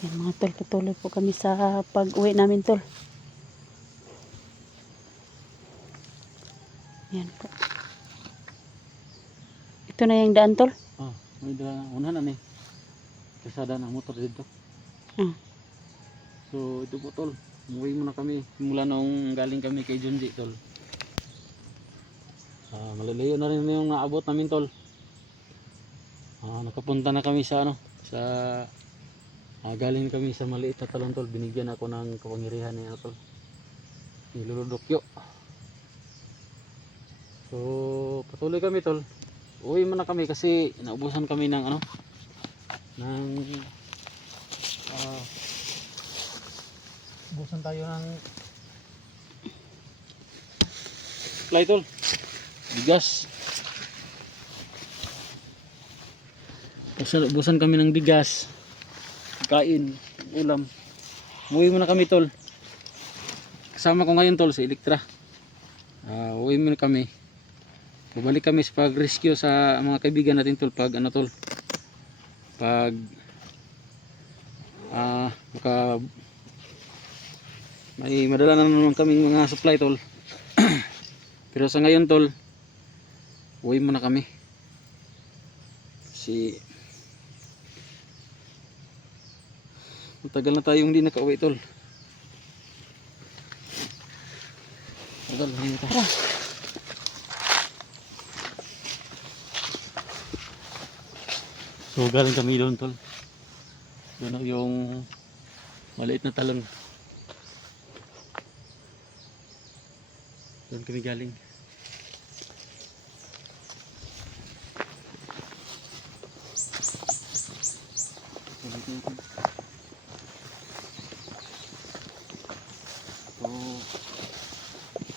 Yan mga tol, patuloy po kami sa pag-uwi namin tol. Yan po. Ito na yung daan tol. May unahan na ni. Kasada ng motor dito. So ito po tol. Umuwi muna kami. Simula nung galing kami kay Junji tol. Malalayo na rin yung naabot namin tol. Nakapunta na kami sa galing kami sa maliit na talon tol. Binigyan ako ng kapangyarihan ni tol, ni Lolo Dokyo. So patuloy kami tol. Uwi muna kami kasi naubusan kami ng ubusan tayo ng supply tol, bigas. Ubusan kami ng bigas, kain, ulam. Uwi muna kami tol. Kasama ko ngayon tol si Elektra. Uwi muna kami. Babalik kami sa pag-rescue sa mga kaibigan natin tol pag may madala na naman kaming mga supply tol. Pero sa ngayon tol, uwi muna kami. Kasi matagal na tayong hindi nakauwi tol. Tara. So galing kami doon tol. Doon yung maliit na talon. Doon kami galing.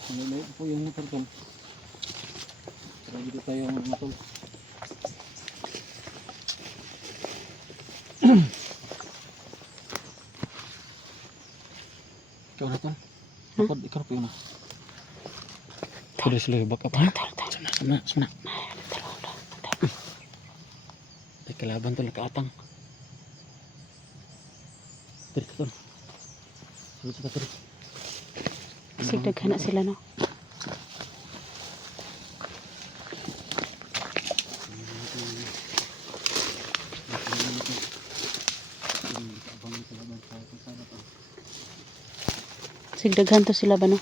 So maliit po yung motor tol. Tara dito tayo mga motor. Ikaw na tol. Ikaw na po yun na. Sudah back up. Sana. Ay kalaban tol, nakaatang. Terus tol. Sulit terus. Kasi daghan na sila no. Sigdaghan to sila ba no?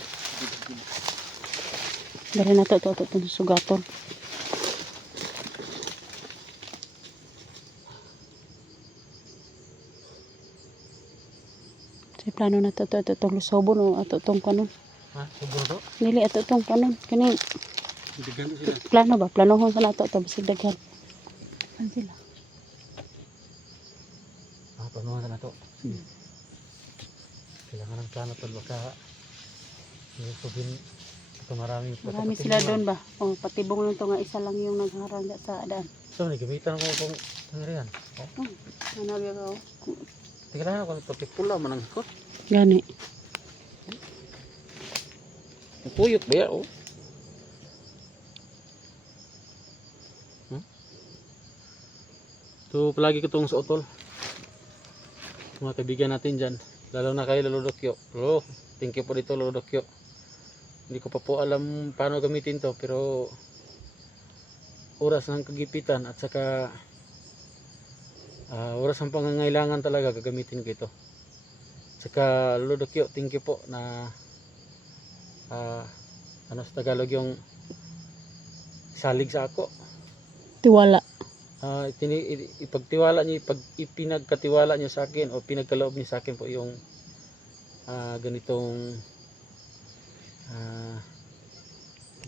Dari na to sugaton. Sa plano na to itong lusobon o ato tong kanon. Sobro to? Dili ato tong kanon kani. Daghan sila. Plano ba? Planohon sa nato to bisig daghan. Ano sila? Planuhan na to. Kailangan ng plano tol baka marami sila doon ba? O patibong lang to nga isa lang yung nagharang sa daan. So gamitan ko kung pangyarihan. Hanabi ako. Teka lang ako puti pula manang ko. Gani. Puyok ba ya oh. So palagi ko itong suot tol. Mga kaibigan natin dyan. Lalo na kay Lolo Dokyo. Bro, thank you po dito Lolo Dokyo. Hindi ko pa po alam paano gamitin to pero oras ng kagipitan at saka oras ng pangangailangan talaga gagamitin ko ito. Saka Lolo Dokyo, thank you po na sa Tagalog yung salig sa ako. Tiwala. Ipagtiwala niyo, ipinagkatiwala niyo sa akin o pinagkaloob niyo sa akin po yung ganitong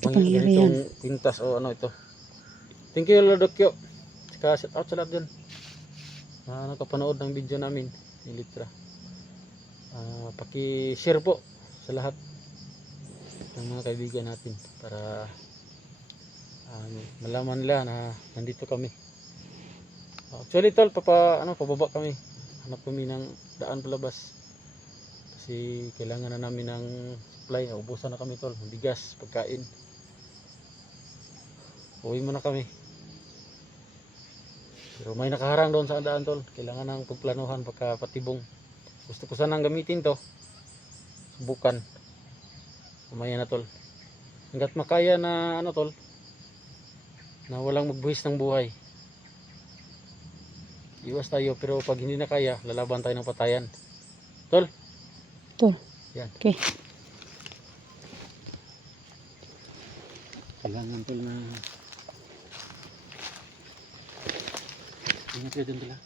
ganitong pintas o ito. Thank you Lolo Dokyo. Saka shout out sa lahat dyan nakapanood ng video namin ni Litra. Paki-share po sa lahat ng mga kaibigan natin para malaman nila na nandito kami. Actually tol, pababa kami. Hanap kami ng daan palabas. Kasi kailangan na namin ng supply. Ubusan na kami tol, bigas, pagkain. Uwi muna kami. Pero may nakaharang doon sa daan tol. Kailangan ng pagplanuhan pagkapatibong. Gusto ko sanang gamitin to. Subukan. Mamaya na tol. Hanggat makaya na ano tol, na walang magbuhis ng buhay. Iwas tayo, pero pag hindi na kaya, lalaban tayo ng patayan. Tol. Tol. Yan. Okay. Kailangan tol na ingat ka dyan tol ha.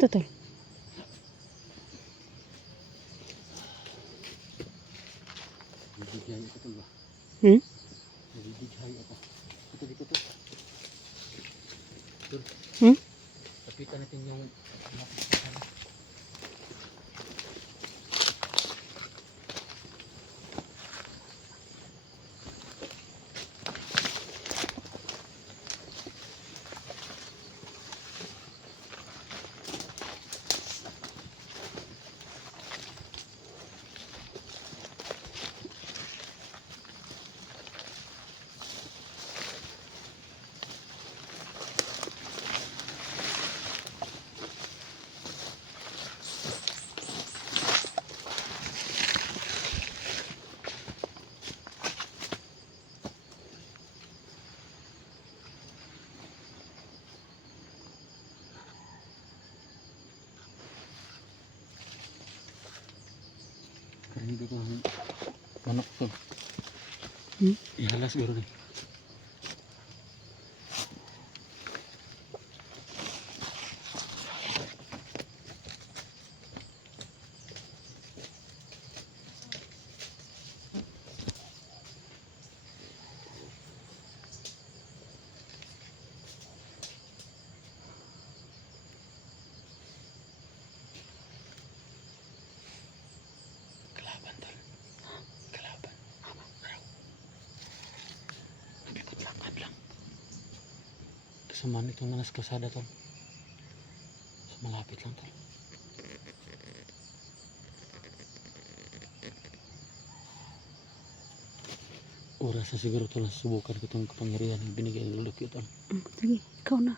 Ito tol. Nabibigay ako tol ba? Hmm? Nabibigay ako. Ito dito tol. Tol. Hmm? Kapitan natin yung karnido ko ng manok tol. Ihalas siguro rin. Kalaban tol. Kalaban. Araw. Lakad lang. Kasamaan itong nanas kasada tol. So, malapit lang tol. Oras na siguro tol, subukan ko itong kapangyarihan ng binigay ng Lolo Kyo tol. Sige, ikaw na.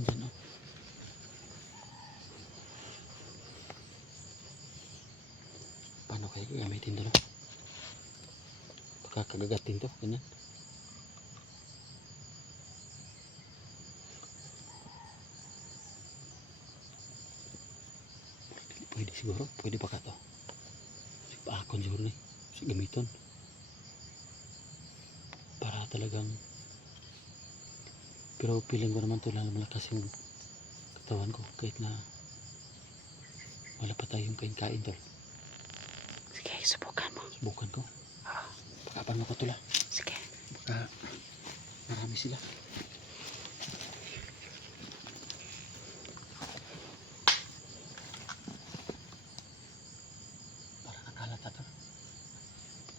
Andyan o. Paano kaya gagamitin tol? Baka kagagatin to, ganyan. Pwede siguro, pwede pa ka to. Paakon siguro ni, sa gamiton. Para talagang, pero feeling ko naman to lalo malakas yung katawan ko kahit na wala pa tayong kain-kain tol. Sige, subukan mo. Subukan ko. Pakapan mo ko tol ha. Sige. Baka marami sila. Parang nakalata tol.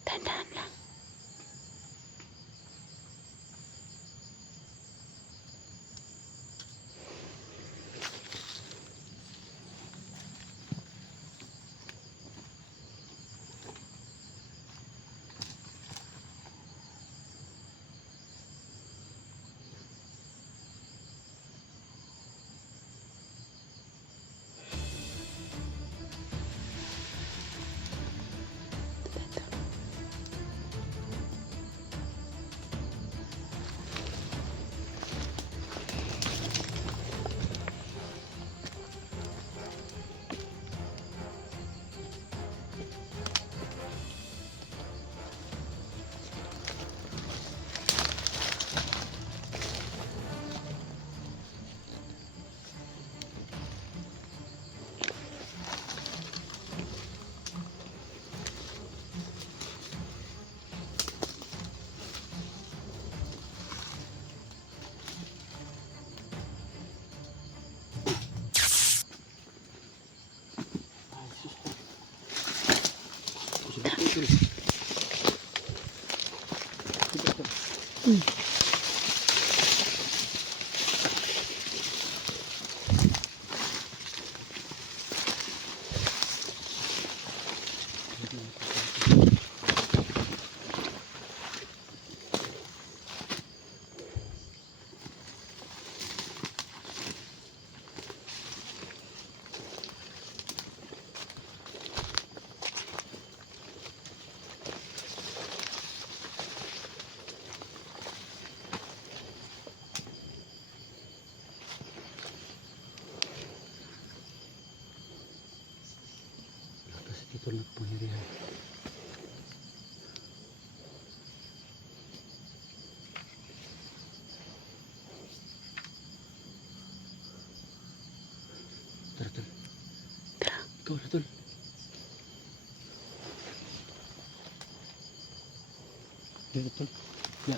Tandaan lang. Tol, nagpangyarihan. Tara, Tol. Tara. Ikaw na, Tol. Dito, Tol. Ya.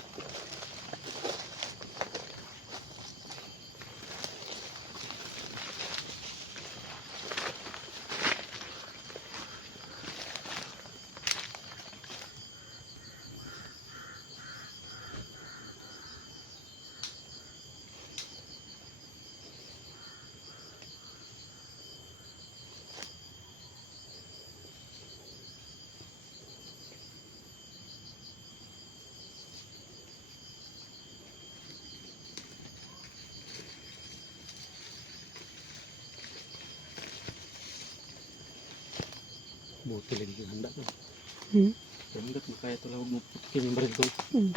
Buti lagi yung handa, Tol. Hmm? Hanggat makaya ito lang mo putkin yung baril, Tol. Hmm.